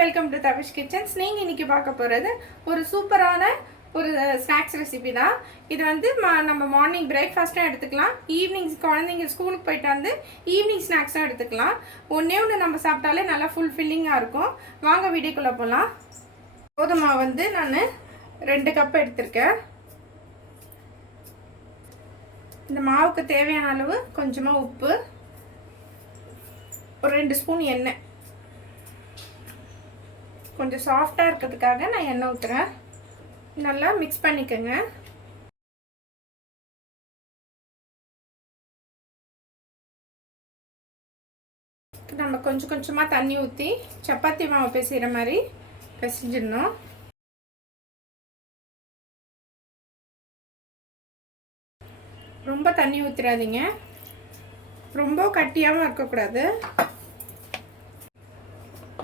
Welcome to தபிஷ் kitchens நீங்கள் இன்றைக்கி பார்க்க போகிறது ஒரு சூப்பரான ஒரு ஸ்நாக்ஸ் ரெசிபி தான். இது வந்து மா நம்ம மார்னிங் பிரேக்ஃபாஸ்ட்டும் எடுத்துக்கலாம். ஈவினிங் குழந்தைங்க ஸ்கூலுக்கு போயிட்டு வந்து ஈவினிங் ஸ்நாக்ஸும் எடுத்துக்கலாம். ஒன்றே ஒன்று நம்ம சாப்பிட்டாலே நல்லா ஃபுல் ஃபில்லிங்காக இருக்கும். வாங்க வீடியோக்குள்ளே போகலாம் கோதுமை வந்து நான் ரெண்டு கப் எடுத்திருக்கேன். இந்த மாவுக்கு தேவையான அளவு கொஞ்சமாக உப்பு. ஒரு ரெண்டு ஸ்பூன் எண்ணெய். கொஞ்சம் சாஃப்டாக இருக்கிறதுக்காக நான் எண்ணெய் ஊற்றுறேன் நல்லா மிக்ஸ் பண்ணிக்கோங்க. நம்ம கொஞ்சம் கொஞ்சமாக தண்ணி ஊற்றி சப்பாத்தி மாவு பிசைகிற மாதிரி பிசைஞ்சிடணும். ரொம்ப தண்ணி ஊற்றிடாதீங்க ரொம்ப கட்டியாகவும் இருக்கக்கூடாது.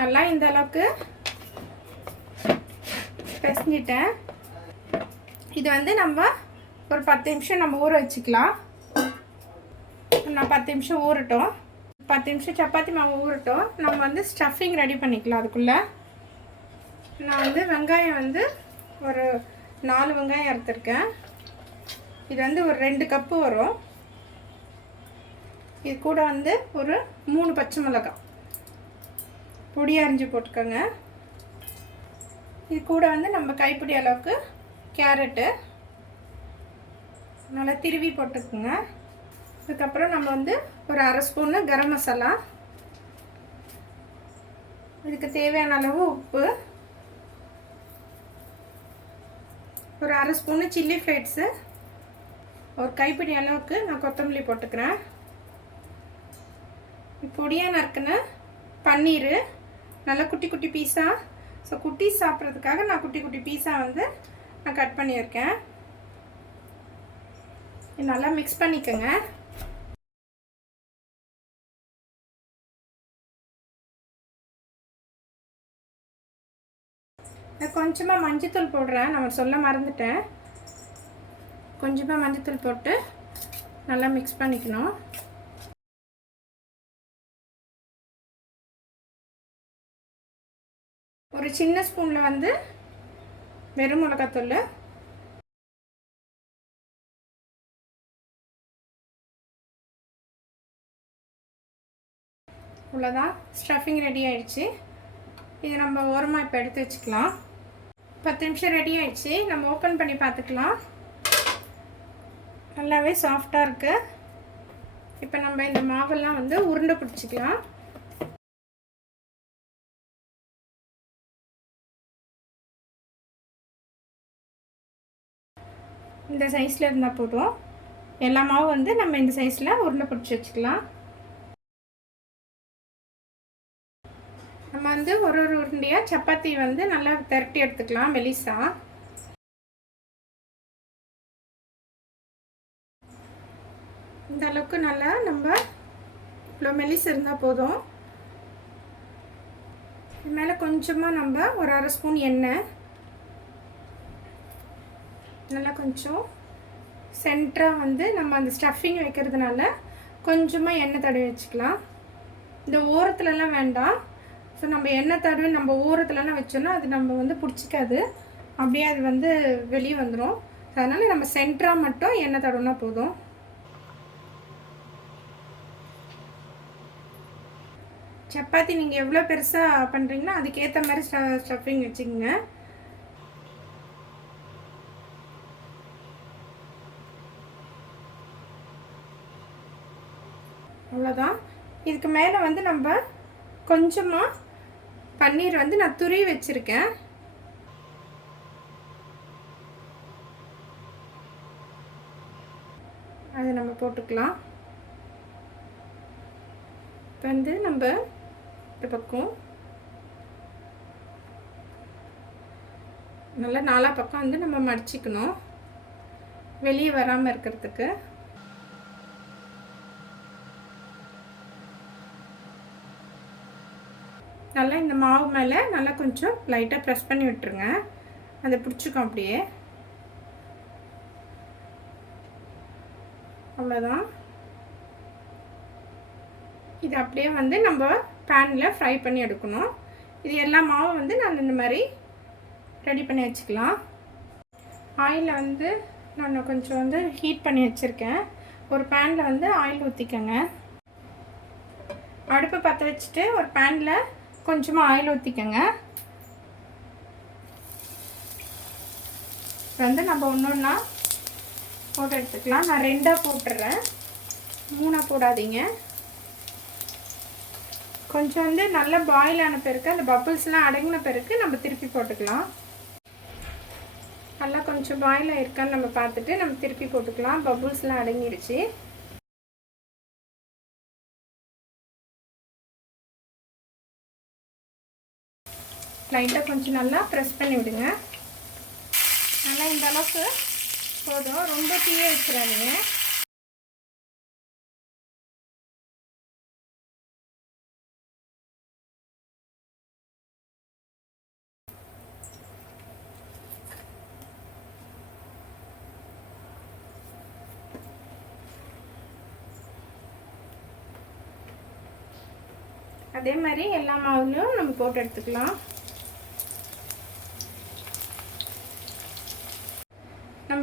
நல்லா இந்த அளவுக்கு பிசைஞ்சிட்டேன். இது வந்து நம்ம ஒரு பத்து நிமிஷம் நம்ம ஊற வச்சுக்கலாம். நான் பத்து நிமிஷம் ஊறட்டும். பத்து நிமிஷம் சப்பாத்தி மாவு ஊறட்டும். நம்ம வந்து ஸ்டஃபிங் ரெடி பண்ணிக்கலாம் அதுக்குள்ளே. நான் வந்து வெங்காயம் வந்து ஒரு நாலு வெங்காயம் அறுத்துருக்கேன். இது வந்து ஒரு ரெண்டு கப்பு வரும். இது கூட வந்து ஒரு மூணு பச்சை மிளகாய். பொடி அரிஞ்சு போட்டுக்கோங்க. இது கூட வந்து நம்ம கைப்பிடி அளவுக்கு கேரட்டு. நல்லா திருவி போட்டுக்குங்க. அதுக்கப்புறம் நம்ம வந்து ஒரு அரை ஸ்பூனு கரம் மசாலா. இதுக்கு தேவையான அளவு உப்பு. ஒரு அரை ஸ்பூனு சில்லி ஃப்ளேட்ஸு ஒரு கைப்பிடி அளவுக்கு நான் கொத்தமல்லி போட்டுக்கிறேன். பொடியாக நறுக்குன பன்னீர். நல்லா குட்டி குட்டி பீஸாக ஸோ குட்டி சாப்பிட்றதுக்காக நான் குட்டி குட்டி பீஸாக வந்து நான் கட் பண்ணியிருக்கேன். நல்லா மிக்ஸ் பண்ணிக்கோங்க. நான் கொஞ்சமாக மஞ்சத்தூள் போடுறேன். நம்ம சொல்ல மறந்துட்டேன். கொஞ்சமாக மஞ்சத்தூள் போட்டு நல்லா மிக்ஸ் பண்ணிக்கணும். ஒரு சின்ன ஸ்பூனில் வந்து வெறும் மிளகாத்தூள். இவ்வளோதான் ஸ்டஃபிங் ரெடி ஆயிடுச்சு. இது நம்ம ஓரமாக இப்போ எடுத்து வச்சுக்கலாம். பத்து நிமிஷம் ரெடி ஆயிடுச்சு. நம்ம ஓப்பன் பண்ணி பார்த்துக்கலாம். நல்லாவே சாஃப்டாக இருக்குது இப்போ நம்ம இந்த மாவெல்லாம் வந்து உருண்டை பிடிச்சிக்கலாம். இந்த சைஸில் இருந்தால் போதும். எல்லா மாவும் வந்து நம்ம இந்த சைஸில் உருண்டை பிடிச்சி வச்சுக்கலாம். நம்ம வந்து ஒரு ஒரு உருண்டையாக சப்பாத்தி வந்து நல்லா திரட்டி எடுத்துக்கலாம் மெலிசா. இந்த அளவுக்கு நல்லா நம்ம இவ்வளோ மெலிஸ் இருந்தால் போதும். இது மேலே கொஞ்சமாக நம்ம ஒரு அரை ஸ்பூன் எண்ணெய் நல்லா கொஞ்சம் சென்டராக வந்து நம்ம அந்த ஸ்டஃபிங் வைக்கிறதுனால கொஞ்சமாக எண்ணெய் தடவி வச்சுக்கலாம். இந்த ஓரத்துலலாம் வேண்டாம். ஸோ நம்ம எண்ணெய் தடவி நம்ம ஓரத்துலலாம் வச்சோன்னா அது நம்ம வந்து பிடிச்சிக்காது. அப்படியே அது வந்து வெளியே வந்துடும் அதனால் நம்ம சென்டராக மட்டும் எண்ணெய் தடவுனா போதும். சப்பாத்தி நீங்கள் எவ்வளோ பெருசாக பண்ணுறீங்களோ அதுக்கேற்ற மாதிரி ஸ்டஃபிங் வச்சுக்கோங்க. அவ்வளோதான் இதுக்கு மேலே வந்து நம்ம கொஞ்சமாக பன்னீர் வந்து நான் துருவி வச்சுருக்கேன். அதை நம்ம போட்டுக்கலாம். இப்போ வந்து நம்ம இந்த பக்கம் நல்லா நாலா பக்கம் வந்து நம்ம மடிச்சிக்கணும். வெளியே வராமல் இருக்கிறதுக்கு. நல்லா இந்த மாவு மேலே நல்லா கொஞ்சம் லைட்டாக ப்ரெஸ் பண்ணி விட்டுருங்க. அதை பிடிச்சிக்கும் அப்படியே. அவ்வளோதான் இது அப்படியே வந்து நம்ம பேனில் ஃப்ரை பண்ணி எடுக்கணும். இது எல்லா மாவும் வந்து நான் இந்த மாதிரி ரெடி பண்ணி வச்சுக்கலாம். ஆயிலில் வந்து நான் கொஞ்சம் வந்து ஹீட் பண்ணி வச்சுருக்கேன். ஒரு பேனில் வந்து ஆயில் ஊற்றிக்கோங்க அடுப்பு பற்ற வச்சுட்டு ஒரு பேனில் கொஞ்சமாக ஆயில் ஊற்றிக்கோங்க வந்து நம்ம ஒன்று ஒன்றா போட்டு எடுத்துக்கலாம். நான் ரெண்டாக போட்டுடுறேன் மூணாக போடாதீங்க. கொஞ்சம் வந்து நல்லா பாயில் ஆன பிறகு அந்த பப்புள்ஸ்லாம் அடங்கின பிறகு நம்ம திருப்பி போட்டுக்கலாம். நல்லா கொஞ்சம் பாயில் ஆயிருக்கான்னு நம்ம பார்த்துட்டு நம்ம திருப்பி போட்டுக்கலாம். பப்புள்ஸ்லாம் அடங்கிடுச்சு லைட்டாக கொஞ்சம் நல்லா ப்ரெஸ் பண்ணி விடுங்க. நல்லா இந்த அளவுக்கு போதும். ரொம்ப தீய வச்சிடாதீங்க அதே மாதிரி எல்லா மாவுலையும் நம்ம போட்டு எடுத்துக்கலாம்.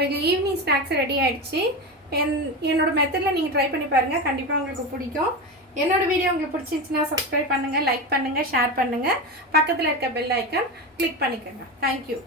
நம்ம ஈவினிங் ஸ்நாக்ஸ் ரெடி ஆகிடுச்சு என் என்னோட மெத்தடில் நீங்கள் ட்ரை பண்ணி பாருங்கள் கண்டிப்பாக உங்களுக்கு பிடிக்கும். என்னோட வீடியோ உங்களுக்கு பிடிச்சிருந்துச்சுன்னா சப்ஸ்கிரைப் பண்ணுங்கள் லைக் பண்ணுங்கள் ஷேர் பண்ணுங்கள் பக்கத்தில் இருக்க பெல் ஐக்கன் கிளிக் பண்ணிக்கோங்க. Thank you